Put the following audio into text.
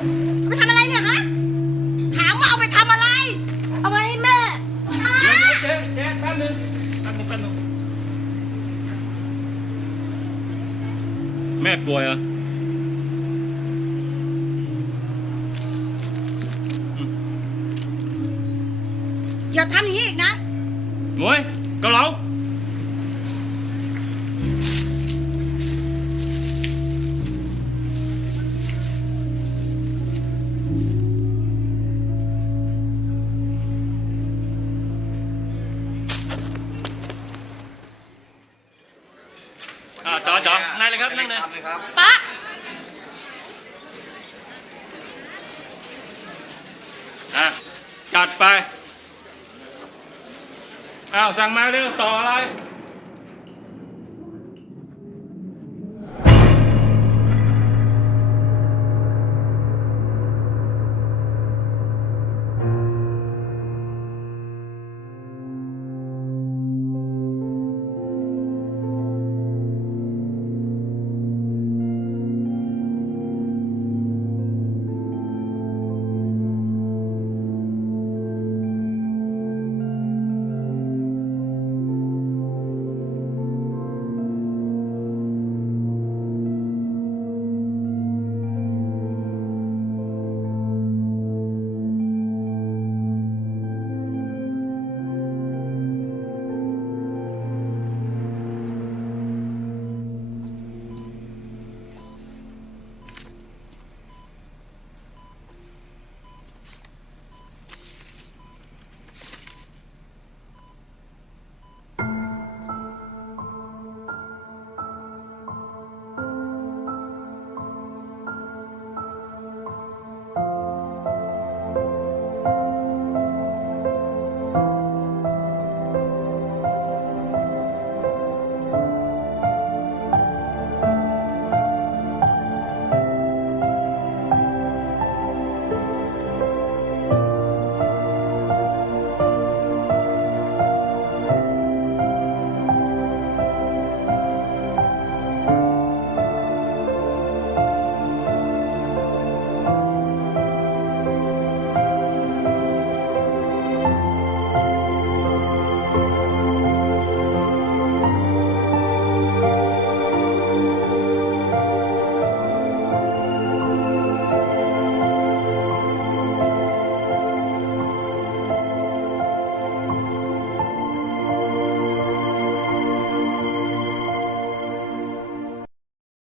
เอาไปทำอะไรเนี่ยฮะถามว่าเอาไปทำอะไรเอาไปให้แม่เจ๊แป๊บนึงแม่ป่วยเหรออย่าทำอย่างนี้อีกนะหมวยกระเหลาจ๋อนายเลยครับนั่งเลยป๊าจัดไปอ้าวสั่งมาเร็วต่ออะไร